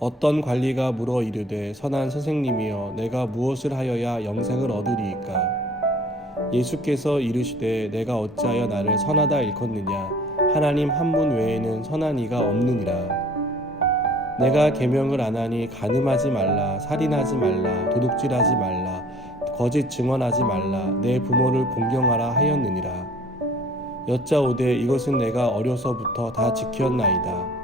어떤 관리가 물어 이르되 선한 선생님이여 내가 무엇을 하여야 영생을 얻으리이까? 예수께서 이르시되 내가 어찌하여 나를 선하다 일컫느냐? 하나님 한 분 외에는 선한 이가 없느니라. 내가 계명을 안 하니 간음하지 말라, 살인하지 말라, 도둑질하지 말라, 거짓 증언하지 말라, 내 부모를 공경하라 하였느니라. 여짜오되 이것은 내가 어려서부터 다 지켰나이다.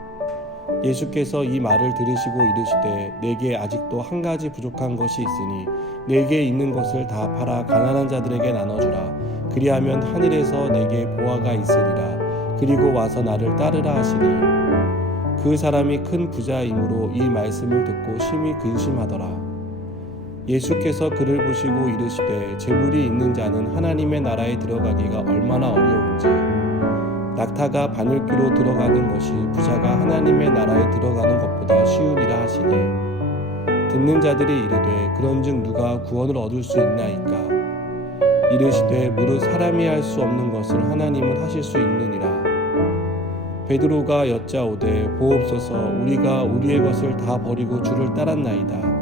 예수께서 이 말을 들으시고 이르시되 내게 아직도 한 가지 부족한 것이 있으니 내게 있는 것을 다 팔아 가난한 자들에게 나눠주라. 그리하면 하늘에서 내게 보화가 있으리라. 그리고 와서 나를 따르라 하시니 그 사람이 큰 부자이므로 이 말씀을 듣고 심히 근심하더라. 예수께서 그를 보시고 이르시되 재물이 있는 자는 하나님의 나라에 들어가기가 얼마나 어려운지 낙타가 바늘귀로 들어가는 것이 부자가 하나님의 나라에 들어가는 것보다 쉬우니라 하시니 듣는 자들이 이르되 그런즉 누가 구원을 얻을 수 있나이까? 이르시되 무릇 사람이 할 수 없는 것을 하나님은 하실 수 있느니라. 베드로가 여짜오되 보옵소서 우리가 우리의 것을 다 버리고 주를 따랐나이다.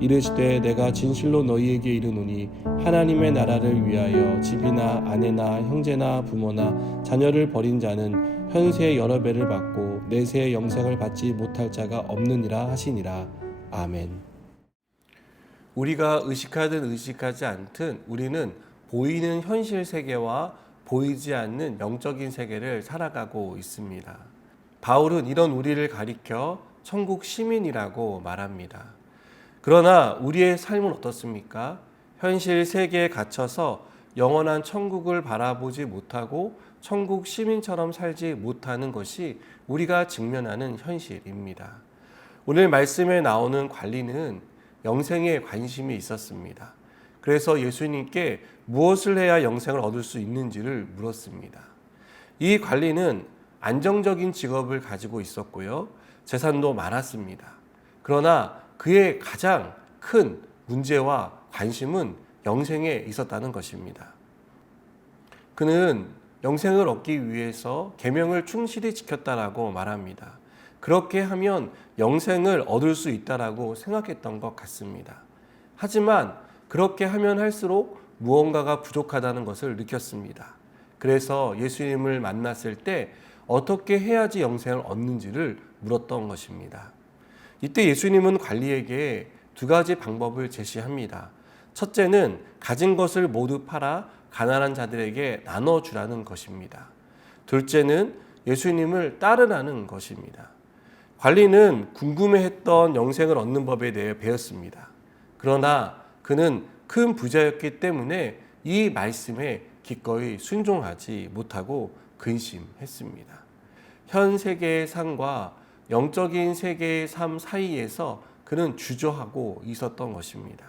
이르시되 내가 진실로 너희에게 이르노니 하나님의 나라를 위하여 집이나 아내나 형제나 부모나 자녀를 버린 자는 현세의 여러 배를 받고 내세의 영생을 받지 못할 자가 없느니라 하시니라. 아멘. 우리가 의식하든 의식하지 않든 우리는 보이는 현실 세계와 보이지 않는 영적인 세계를 살아가고 있습니다. 바울은 이런 우리를 가리켜 천국 시민이라고 말합니다. 그러나 우리의 삶은 어떻습니까? 현실 세계에 갇혀서 영원한 천국을 바라보지 못하고 천국 시민처럼 살지 못하는 것이 우리가 직면하는 현실입니다. 오늘 말씀에 나오는 관리는 영생에 관심이 있었습니다. 그래서 예수님께 무엇을 해야 영생을 얻을 수 있는지를 물었습니다. 이 관리는 안정적인 직업을 가지고 있었고요. 재산도 많았습니다. 그러나 그의 가장 큰 문제와 관심은 영생에 있었다는 것입니다. 그는 영생을 얻기 위해서 계명을 충실히 지켰다라고 말합니다. 그렇게 하면 영생을 얻을 수 있다라고 생각했던 것 같습니다. 하지만 그렇게 하면 할수록 무언가가 부족하다는 것을 느꼈습니다. 그래서 예수님을 만났을 때 어떻게 해야지 영생을 얻는지를 물었던 것입니다. 이때 예수님은 관리에게 두 가지 방법을 제시합니다. 첫째는 가진 것을 모두 팔아 가난한 자들에게 나눠주라는 것입니다. 둘째는 예수님을 따르라는 것입니다. 관리는 궁금해했던 영생을 얻는 법에 대해 배웠습니다. 그러나 그는 큰 부자였기 때문에 이 말씀에 기꺼이 순종하지 못하고 근심했습니다. 현 세계의 삶과 영적인 세계의 삶 사이에서 그는 주저하고 있었던 것입니다.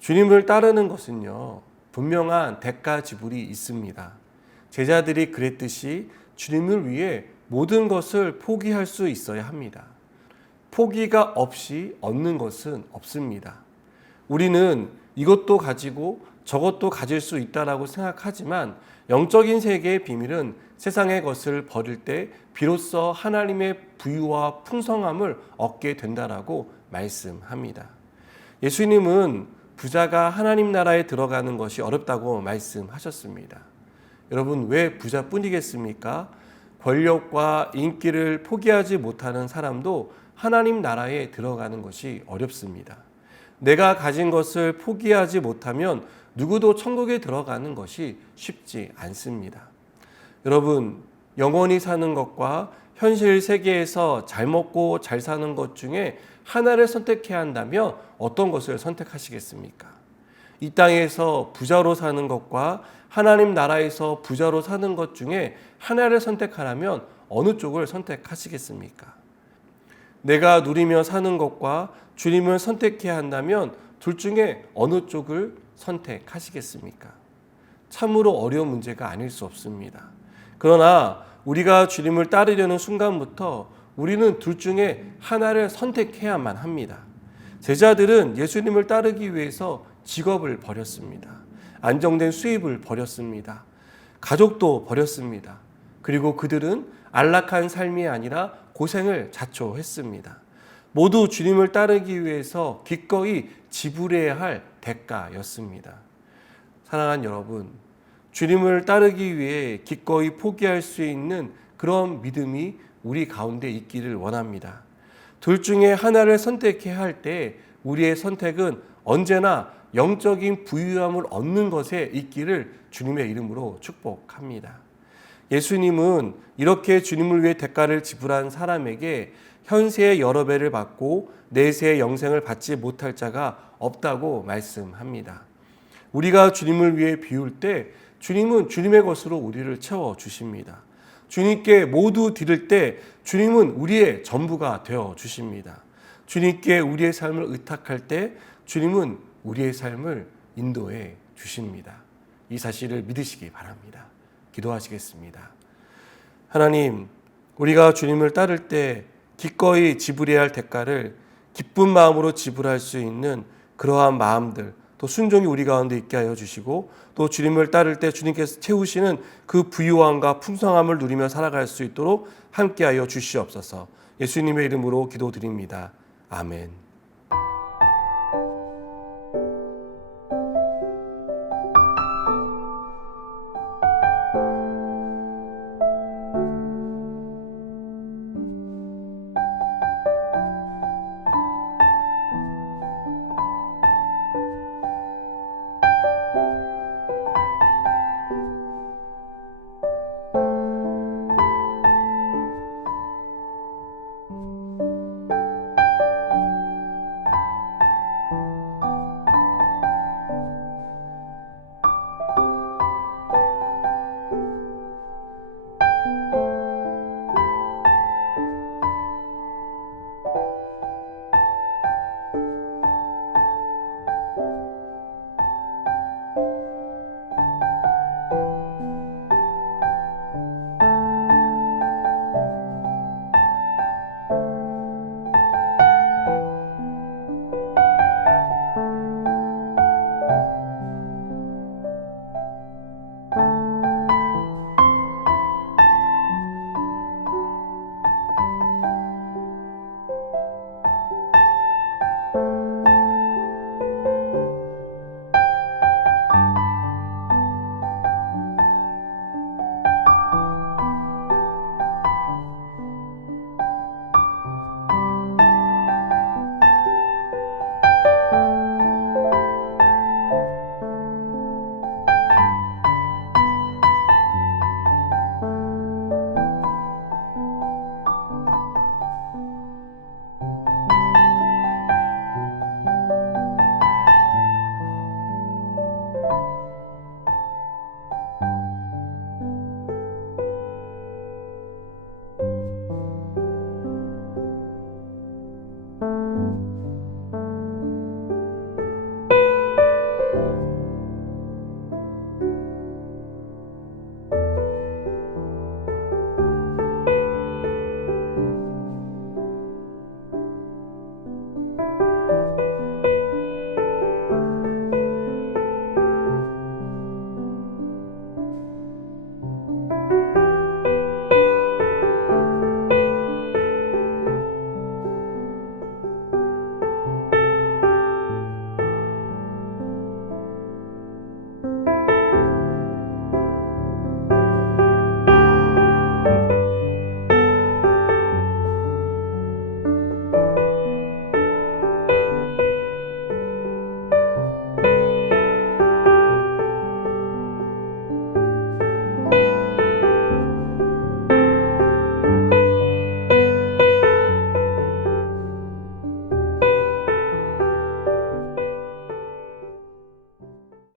주님을 따르는 것은요, 분명한 대가 지불이 있습니다. 제자들이 그랬듯이 주님을 위해 모든 것을 포기할 수 있어야 합니다. 포기가 없이 얻는 것은 없습니다. 우리는 이것도 가지고 저것도 가질 수 있다라고 생각하지만 영적인 세계의 비밀은 세상의 것을 버릴 때 비로소 하나님의 부유와 풍성함을 얻게 된다라고 말씀합니다. 예수님은 부자가 하나님 나라에 들어가는 것이 어렵다고 말씀하셨습니다. 여러분, 왜 부자뿐이겠습니까? 권력과 인기를 포기하지 못하는 사람도 하나님 나라에 들어가는 것이 어렵습니다. 내가 가진 것을 포기하지 못하면 누구도 천국에 들어가는 것이 쉽지 않습니다. 여러분, 영원히 사는 것과 현실 세계에서 잘 먹고 잘 사는 것 중에 하나를 선택해야 한다면 어떤 것을 선택하시겠습니까? 이 땅에서 부자로 사는 것과 하나님 나라에서 부자로 사는 것 중에 하나를 선택하라면 어느 쪽을 선택하시겠습니까? 내가 누리며 사는 것과 주님을 선택해야 한다면 둘 중에 어느 쪽을 선택하시겠습니까? 참으로 어려운 문제가 아닐 수 없습니다. 그러나 우리가 주님을 따르려는 순간부터 우리는 둘 중에 하나를 선택해야만 합니다. 제자들은 예수님을 따르기 위해서 직업을 버렸습니다. 안정된 수입을 버렸습니다. 가족도 버렸습니다. 그리고 그들은 안락한 삶이 아니라 고생을 자초했습니다. 모두 주님을 따르기 위해서 기꺼이 지불해야 할 대가였습니다. 사랑하는 여러분, 주님을 따르기 위해 기꺼이 포기할 수 있는 그런 믿음이 우리 가운데 있기를 원합니다. 둘 중에 하나를 선택해야 할 때 우리의 선택은 언제나 영적인 부유함을 얻는 것에 있기를 주님의 이름으로 축복합니다. 예수님은 이렇게 주님을 위해 대가를 지불한 사람에게 현세의 여러 배를 받고 내세의 영생을 받지 못할 자가 없다고 말씀합니다. 우리가 주님을 위해 비울 때 주님은 주님의 것으로 우리를 채워주십니다. 주님께 모두 드릴 때 주님은 우리의 전부가 되어주십니다. 주님께 우리의 삶을 의탁할 때 주님은 우리의 삶을 인도해 주십니다. 이 사실을 믿으시기 바랍니다. 기도하시겠습니다. 하나님, 우리가 주님을 따를 때 기꺼이 지불해야 할 대가를 기쁜 마음으로 지불할 수 있는 그러한 마음들, 또 순종이 우리 가운데 있게 하여 주시고 또 주님을 따를 때 주님께서 채우시는 그 부유함과 풍성함을 누리며 살아갈 수 있도록 함께 하여 주시옵소서. 예수님의 이름으로 기도드립니다. 아멘.